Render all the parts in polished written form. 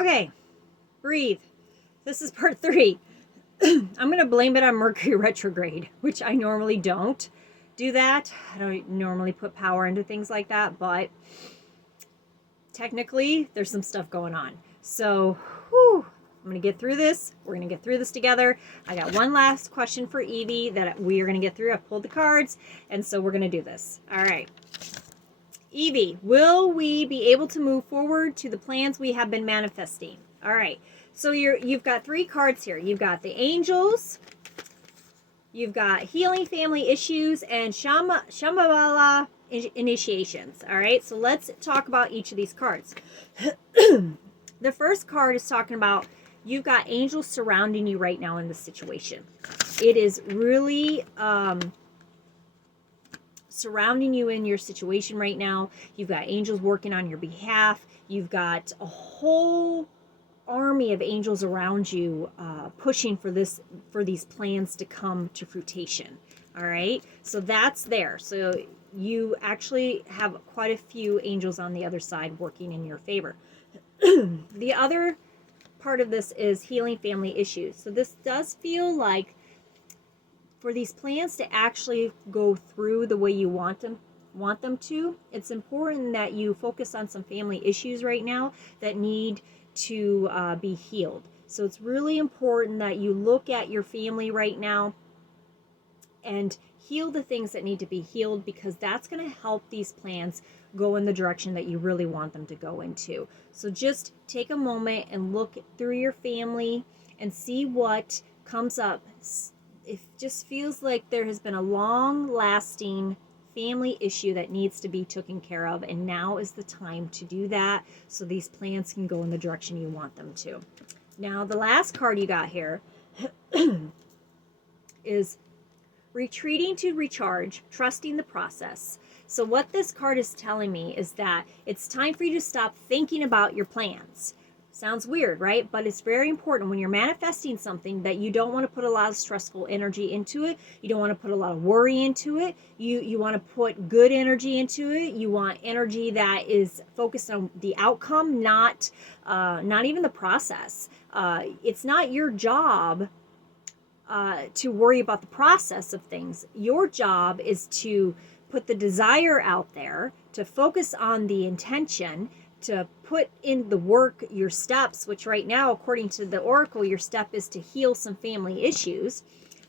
Okay, breathe. This is part 3. I'm going to blame it on Mercury retrograde, which I normally don't do that. I don't normally put power into things like that, but technically there's some stuff going on. So, I'm going to get through this. We're going to get through this together. I got one last question for Evie that we are going to get through. I've pulled the cards, and so we're going to do this. All right. Evie, will we be able to move forward to the plans we have been manifesting? All right. So you've got 3 cards here. You've got the angels, you've got healing family issues, and Shambhala initiations. All right. So let's talk about each of these cards. The first card is talking about you've got angels surrounding you right now in this situation. It is really surrounding you in your situation right now. You've got angels working on your behalf. You've got a whole army of angels around you pushing for these plans to come to fruition. All right, so that's there. So you actually have quite a few angels on the other side working in your favor. The other part of this is healing family issues. So this does feel like for these plans to actually go through the way you want them to, it's important that you focus on some family issues right now that need to be healed. So it's really important that you look at your family right now and heal the things that need to be healed, because that's going to help these plans go in the direction that you really want them to go into. So just take a moment and look through your family and see what comes up. It just feels like there has been a long-lasting family issue that needs to be taken care of, and now is the time to do that so these plans can go in the direction you want them to. Now, the last card you got here is retreating to recharge, trusting the process. So what this card is telling me is that it's time for you to stop thinking about your plans. Sounds weird, right? But it's very important when you're manifesting something that you don't want to put a lot of stressful energy into it. You don't want to put a lot of worry into it. You want to put good energy into it. You want energy that is focused on the outcome, not even the process. It's not your job to worry about the process of things. Your job is to put the desire out there, to focus on the intention, to put in the work, your steps, which right now, according to the Oracle, your step is to heal some family issues.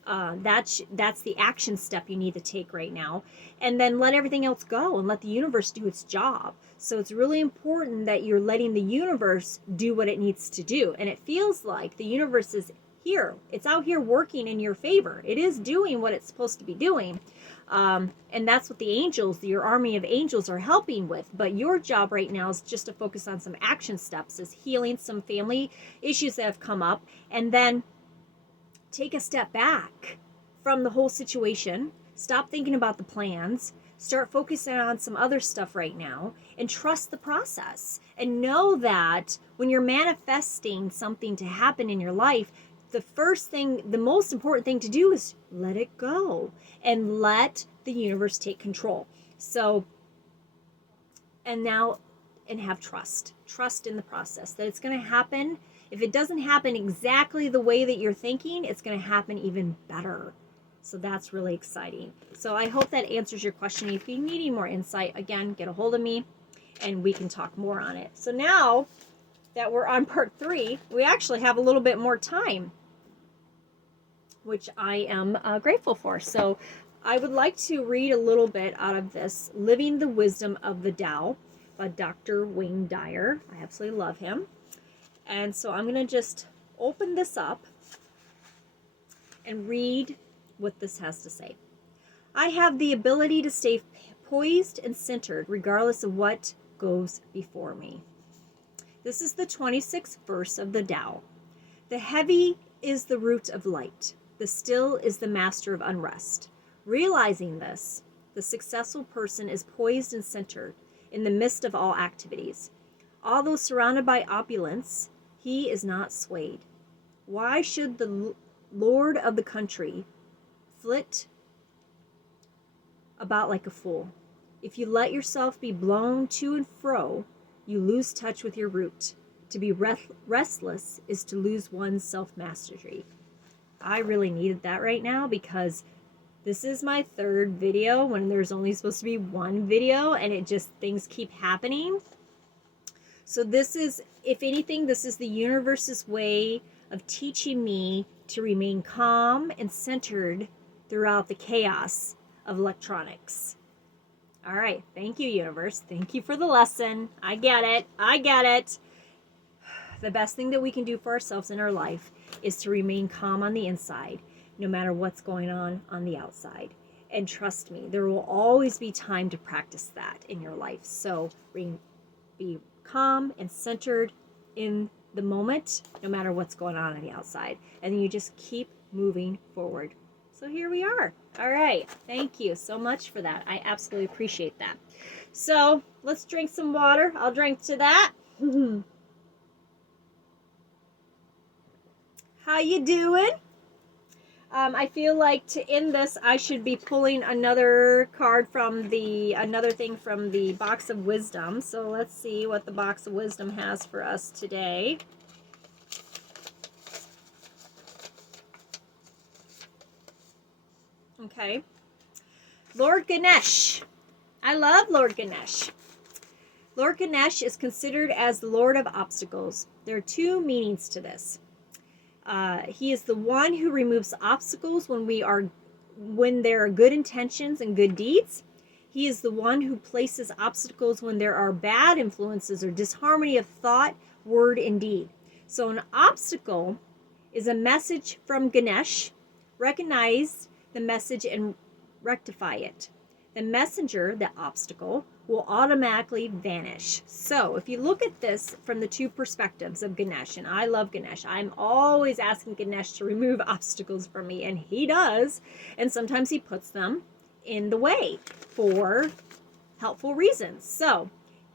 That's the action step you need to take right now. And then let everything else go and let the universe do its job. So it's really important that you're letting the universe do what it needs to do. And it feels like the universe is here. It's out here working in your favor. It is doing what it's supposed to be doing. And that's what the angels, your army of angels, are helping with. But your job right now is just to focus on some action steps, is healing some family issues that have come up, and then take a step back from the whole situation. Stop thinking about the plans. Start focusing on some other stuff right now and trust the process. And know that when you're manifesting something to happen in your life, the most important thing to do is let it go and let the universe take control. So, and have trust in the process that it's going to happen. If it doesn't happen exactly the way that you're thinking, it's going to happen even better. So that's really exciting. So I hope that answers your question. If you need any more insight, again, get a hold of me and we can talk more on it. So now that we're on part 3, we actually have a little bit more time, which I am grateful for. So I would like to read a little bit out of this, Living the Wisdom of the Tao by Dr. Wayne Dyer. I absolutely love him. And so I'm going to just open this up and read what this has to say. I have the ability to stay poised and centered regardless of what goes before me. This is the 26th verse of the Tao. The heavy is the root of light. The still is the master of unrest. Realizing this, the successful person is poised and centered in the midst of all activities. Although surrounded by opulence, he is not swayed. Why should the lord of the country flit about like a fool? If you let yourself be blown to and fro, you lose touch with your root. To be restless is to lose one's self-mastery. I really needed that right now because this is my third video when there's only supposed to be one video, and it just, things keep happening. So this is, if anything, this is the universe's way of teaching me to remain calm and centered throughout the chaos of electronics. All right. Thank you, universe. Thank you for the lesson. I get it. I get it. The best thing that we can do for ourselves in our life is to remain calm on the inside, no matter what's going on the outside. And trust me, there will always be time to practice that in your life. So be calm and centered in the moment, no matter what's going on the outside. And then you just keep moving forward. So here we are. All right. Thank you so much for that. I absolutely appreciate that. So let's drink some water. I'll drink to that. How you doing? I feel like to end this, I should be pulling another card from another thing from the box of wisdom. So let's see what the box of wisdom has for us today. Okay. Lord Ganesh. I love Lord Ganesh. Lord Ganesh is considered as the Lord of Obstacles. There are two meanings to this. He is the one who removes obstacles when there are good intentions and good deeds. He is the one who places obstacles when there are bad influences or disharmony of thought, word, and deed. So an obstacle is a message from Ganesh. Recognize the message and rectify it. The messenger, the obstacle, will automatically vanish. So if you look at this from the two perspectives of Ganesh, and I love Ganesh, I'm always asking Ganesh to remove obstacles from me, and he does. And sometimes he puts them in the way for helpful reasons. So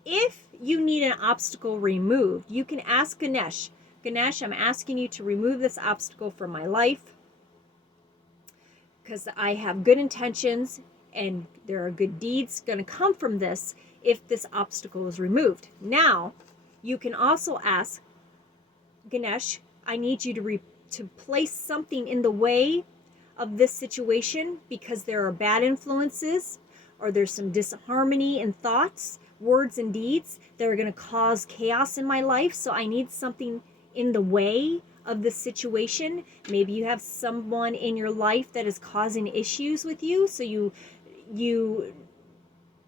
if you need an obstacle removed, you can ask Ganesh, Ganesh, I'm asking you to remove this obstacle from my life because I have good intentions and there are good deeds going to come from this if this obstacle is removed. Now, you can also ask Ganesh, I need you to place something in the way of this situation because there are bad influences or there's some disharmony in thoughts, words, and deeds that are going to cause chaos in my life. So I need something in the way of this situation. Maybe you have someone in your life that is causing issues with you. So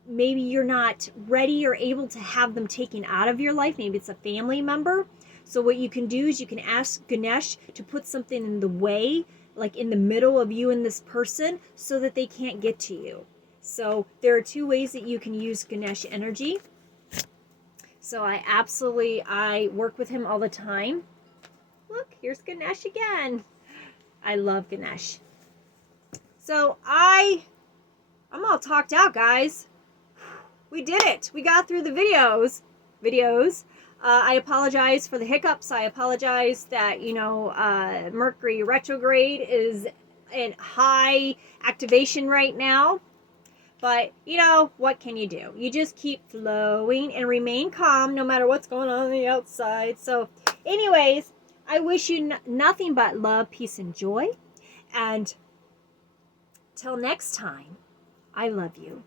maybe you're not ready or able to have them taken out of your life. Maybe it's a family member. So what you can do is you can ask Ganesh to put something in the way, like in the middle of you and this person, so that they can't get to you. So there are two ways that you can use Ganesh energy. So I work with him all the time. Look, here's Ganesh again. I love Ganesh. So I'm all talked out, guys. We did it. We got through the videos. I apologize for the hiccups. I apologize that, Mercury retrograde is in high activation right now. But, what can you do? You just keep flowing and remain calm no matter what's going on the outside. So, anyways, I wish you nothing but love, peace, and joy. And till next time, I love you.